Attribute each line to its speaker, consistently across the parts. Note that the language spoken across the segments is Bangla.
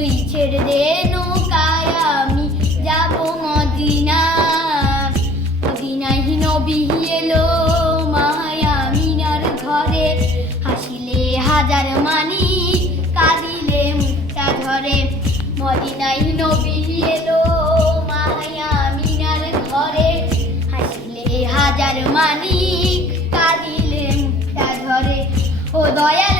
Speaker 1: তুই ছেড়ে দে নৌকায়, আমি যাব মদিনা মদিনায় নবী এলো মায়ামিনার ঘরে। হাসিলে হাজার মানি, কাঁদিলে মুক্তা ধরে। মদিনায় নবী এলো মায়ামিনার ঘরে। হাসিলে হাজার মানি কাঁদিলে মুক্তা ধরে। ও দয়াল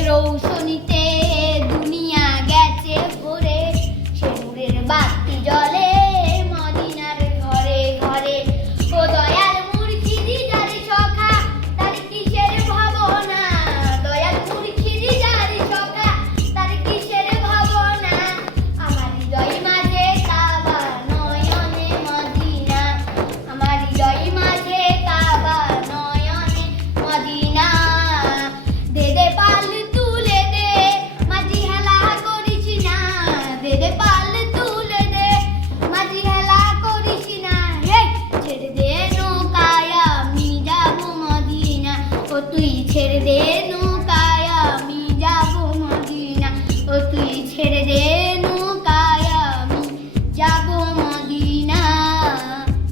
Speaker 1: Querer